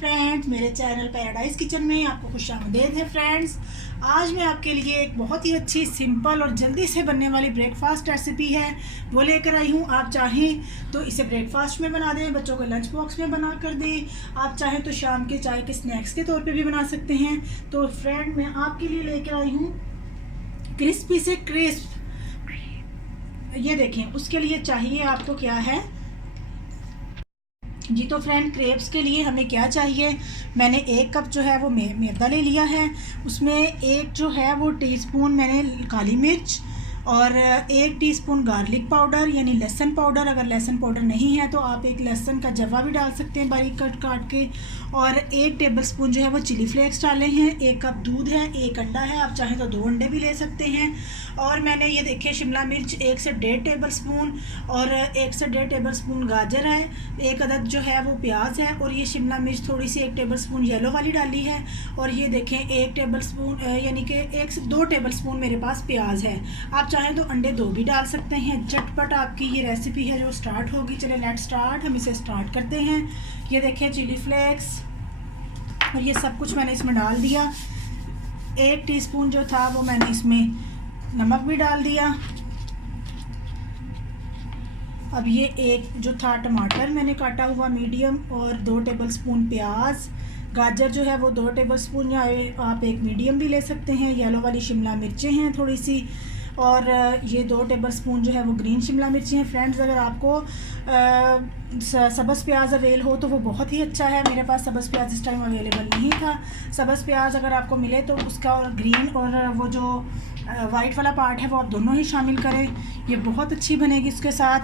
Friends, मेरे channel paradise kitchen में आपको खुशामदीद है। फ्रेंड्स, आज मैं आपके लिए एक बहुत ही अच्छी सिंपल और जल्दी से बनने वाली ब्रेकफास्ट रेसिपी है वो लेकर आई हूँ। आप चाहें तो इसे ब्रेकफास्ट में बना दें, बच्चों को लंच बॉक्स में बना कर दें। आप चाहें तो शाम के चाय के स्नैक्स के तौर पे भी बना सकते हैं। तो फ्रेंड, मैं आपके लिए लेकर आई हूँ क्रिस्पी से क्रिस्प। ये देखें, उसके लिए चाहिए आपको क्या है जी। तो फ्रेंड, क्रेप्स के लिए हमें क्या चाहिए, मैंने 1 कप जो है वो मैदा ले लिया है। उसमें एक जो है वो टीस्पून मैंने काली मिर्च और 1 टीस्पून गार्लिक पाउडर यानी लहसुन पाउडर। अगर लहसुन पाउडर नहीं है तो आप एक लहसुन का जवा भी डाल सकते हैं बारीक काट के। और 1 टेबलस्पून जो है वो चिली फ्लेक्स डाले हैं। 1 कप दूध है, 1 अंडा है, आप चाहें तो 2 अंडे भी ले सकते हैं। और मैंने ये देखिए शिमला मिर्च 1 से 1.5 टेबलस्पून और 1 से 1.5 टेबलस्पून गाजर है, 1 अदद जो है वो प्याज है। और ये शिमला मिर्च थोड़ी सी 1 टेबलस्पून येलो वाली डाली है। और ये देखें 1 टेबलस्पून यानी कि 1 से 2 टेबलस्पून मेरे पास प्याज है। आप चाहें तो अंडे 2 भी डाल सकते हैं। झटपट आपकी ये रेसिपी है जो स्टार्ट होगी। चले लेट स्टार्ट, हम इसे स्टार्ट करते हैं। ये देखें चिली फ्लेक्स और ये सब कुछ मैंने इसमें डाल दिया। 1 टीस्पून जो था वो मैंने इसमें नमक भी डाल दिया। अब ये एक जो था टमाटर मैंने काटा हुआ मीडियम और 2 टेबलस्पून प्याज। गाजर जो है वो 2 टेबलस्पून या आप एक मीडियम भी ले सकते हैं। येलो वाली शिमला मिर्चें हैं थोड़ी सी, और ये 2 टेबलस्पून जो है वो ग्रीन शिमला मिर्ची हैं। फ्रेंड्स, अगर आपको सब्ज़ प्याज अवेल हो तो वो बहुत ही अच्छा है। मेरे पास सब्ज़ प्याज इस टाइम अवेलेबल नहीं था। सब्ज़ प्याज अगर आपको मिले तो उसका और ग्रीन और वो जो वाइट वाला पार्ट है वो आप दोनों ही शामिल करें, ये बहुत अच्छी बनेगी। इसके साथ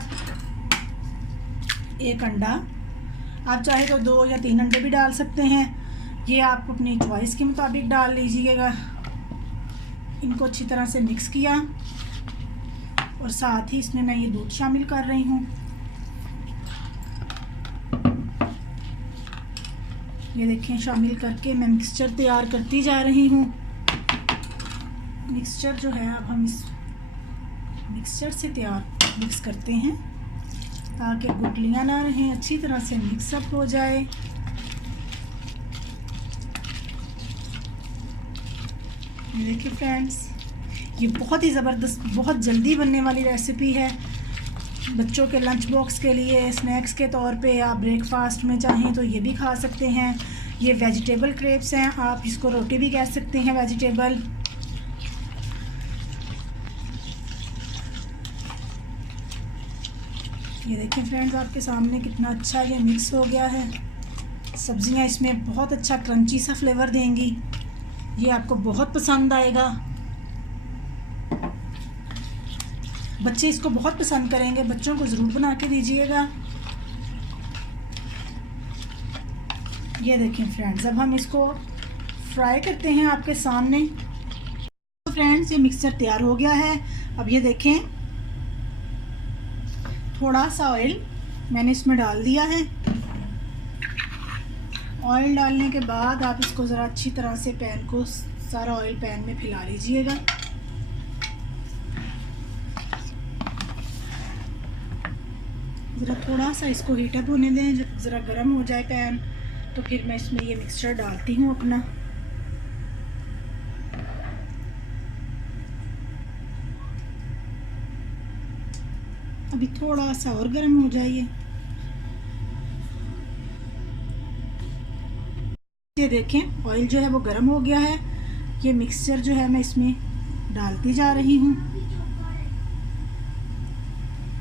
1 अंडा, आप चाहे तो 2 या 3 अंडे भी डाल सकते हैं। ये आप अपनी चॉइस के मुताबिक डाल लीजिएगा। इनको अच्छी तरह से मिक्स किया और साथ ही इसमें मैं ये दूध शामिल कर रही हूँ। ये देखें, शामिल करके मैं मिक्सचर तैयार करती जा रही हूँ। मिक्सचर जो है अब हम इस मिक्सचर से मिक्स करते हैं ताकि गुठलियाँ ना रहें, अच्छी तरह से मिक्सअप हो जाए। ये देखिए फ्रेंड्स, ये बहुत ही ज़बरदस्त, बहुत जल्दी बनने वाली रेसिपी है। बच्चों के लंच बॉक्स के लिए स्नैक्स के तौर पे, आप ब्रेकफास्ट में चाहें तो ये भी खा सकते हैं। ये वेजिटेबल क्रेप्स हैं, आप इसको रोटी भी कह सकते हैं वेजिटेबल। ये देखिए फ्रेंड्स, आपके सामने कितना अच्छा ये मिक्स हो गया है। सब्जियां इसमें बहुत अच्छा क्रंची सा फ्लेवर देंगी, ये आपको बहुत पसंद आएगा। बच्चे इसको बहुत पसंद करेंगे, बच्चों को ज़रूर बना के दीजिएगा। ये देखें फ्रेंड्स, अब हम इसको फ्राई करते हैं आपके सामने। तो फ्रेंड्स, ये मिक्सचर तैयार हो गया है। अब ये देखें, थोड़ा सा ऑयल मैंने इसमें डाल दिया है। ऑयल डालने के बाद आप इसको ज़रा अच्छी तरह से पैन को, सारा ऑयल पैन में फैला लीजिएगा। ज़रा थोड़ा सा इसको हीटअप होने दें, जब ज़रा गर्म हो जाए पैन तो फिर मैं इसमें ये मिक्सचर डालती हूँ अपना। अभी थोड़ा सा और गर्म हो जाइए। ये देखें, ऑयल जो है वो गर्म हो गया है। ये मिक्सचर जो है मैं इसमें डालती जा रही हूँ।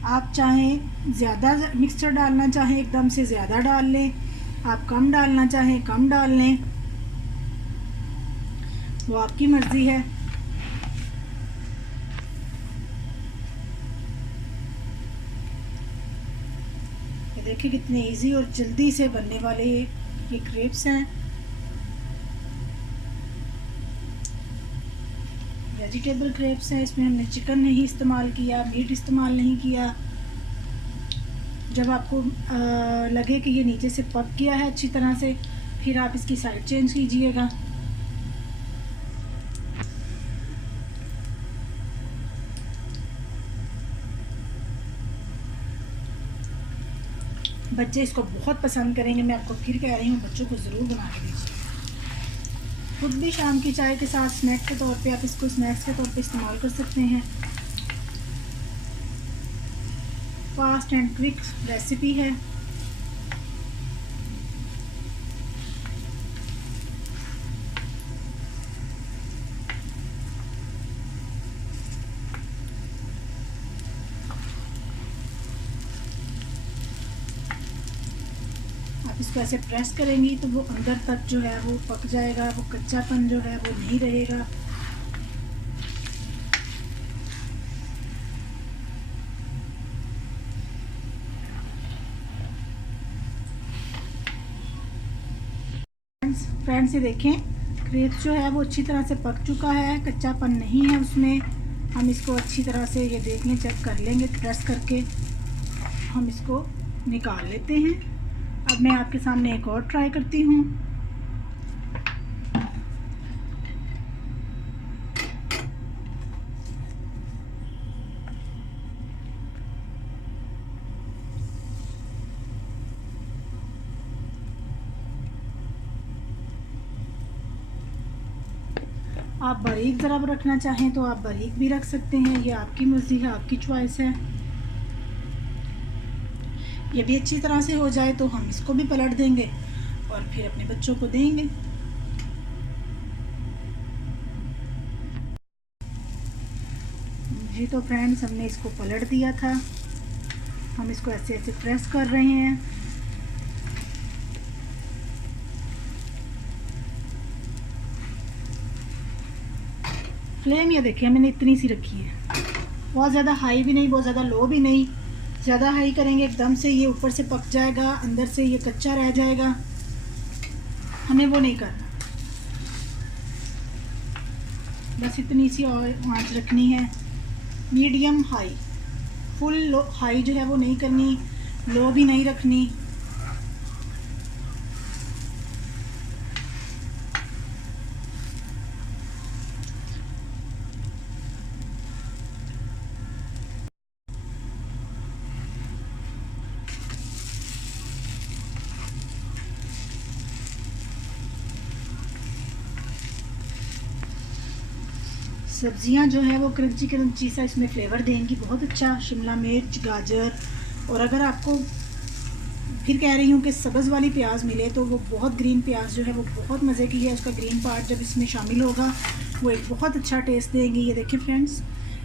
आप चाहें ज़्यादा मिक्सचर डालना चाहें एकदम से ज़्यादा डाल लें, आप कम डालना चाहें कम डाल लें, वो आपकी मर्ज़ी है। ये देखिए कितने इजी और जल्दी से बनने वाले ये क्रेप्स हैं। वेजिटेबल क्रेप्स हैं, इसमें हमने चिकन नहीं इस्तेमाल किया, मीट इस्तेमाल नहीं किया। जब आपको लगे कि ये नीचे से पक गया है अच्छी तरह से, फिर आप इसकी साइड चेंज कीजिएगा। बच्चे इसको बहुत पसंद करेंगे। मैं आपको फिर कह रही हूँ, बच्चों को ज़रूर बना के दीजिए। खुद भी शाम की चाय के साथ स्नैक के तौर पे आप इसको स्नैक्स के तौर पे इस्तेमाल कर सकते हैं। फास्ट एंड क्विक रेसिपी है। आप इसको ऐसे प्रेस करेंगी तो वो अंदर तक जो है वो पक जाएगा, वो कच्चापन जो है वो नहीं रहेगा। फ्रेंड्स ये देखें, क्रेप्स जो है वो अच्छी तरह से पक चुका है, कच्चापन नहीं है उसमें। हम इसको अच्छी तरह से ये देख लें, चेक कर लेंगे प्रेस करके। हम इसको निकाल लेते हैं। अब मैं आपके सामने एक और ट्राई करती हूँ। आप बारीक ज़रा रखना चाहें तो आप बारीक भी रख सकते हैं, ये आपकी मर्ज़ी है, आपकी चॉइस है। ये भी अच्छी तरह से हो जाए तो हम इसको भी पलट देंगे और फिर अपने बच्चों को देंगे। जी तो फ्रेंड्स, हमने इसको पलट दिया था। हम इसको ऐसे ऐसे प्रेस कर रहे हैं। फ्लेम ये देखिए मैंने इतनी सी रखी है, बहुत ज़्यादा हाई भी नहीं, बहुत ज़्यादा लो भी नहीं। ज़्यादा हाई करेंगे एकदम से ये ऊपर से पक जाएगा, अंदर से ये कच्चा रह जाएगा, हमें वो नहीं करना। बस इतनी सी और आंच रखनी है, मीडियम हाई। फुल लो हाई जो है वो नहीं करनी, लो भी नहीं रखनी। सब्जियां जो है वो क्रंची क्रंची सा इसमें फ्लेवर देंगी बहुत अच्छा, शिमला मिर्च, गाजर। और अगर आपको फिर कह रही हूँ कि सब्ज़ वाली प्याज मिले तो वो बहुत ग्रीन प्याज जो है वो बहुत मज़े की है। उसका ग्रीन पार्ट जब इसमें शामिल होगा वो एक बहुत अच्छा टेस्ट देंगी। ये देखिए फ्रेंड्स,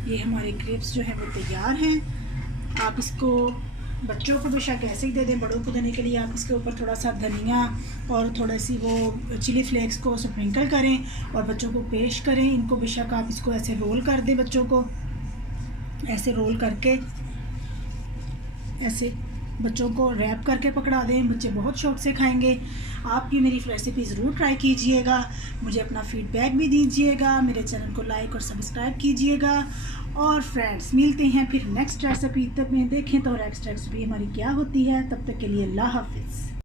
ये हमारे क्रेप्स जो है वो तैयार हैं। आप इसको बच्चों को बेशक ऐसे ही दे दें, बड़ों को देने के लिए आप इसके ऊपर थोड़ा सा धनिया और थोड़ी सी वो चिली फ्लेक्स को स्प्रिंकल करें और बच्चों को पेश करें। इनको बेशक आप इसको ऐसे रोल कर दें, बच्चों को ऐसे रोल करके ऐसे बच्चों को रैप करके पकड़ा दें, बच्चे बहुत शौक़ से खाएंगे। आप भी मेरी रेसिपी ज़रूर ट्राई कीजिएगा, मुझे अपना फीडबैक भी दीजिएगा, मेरे चैनल को लाइक और सब्सक्राइब कीजिएगा। और फ्रेंड्स मिलते हैं फिर नेक्स्ट रेसिपी, तब में देखें तो नेक्स्ट रेसिपी हमारी क्या होती है। तब तक के लिए अल्लाह हाफिज़।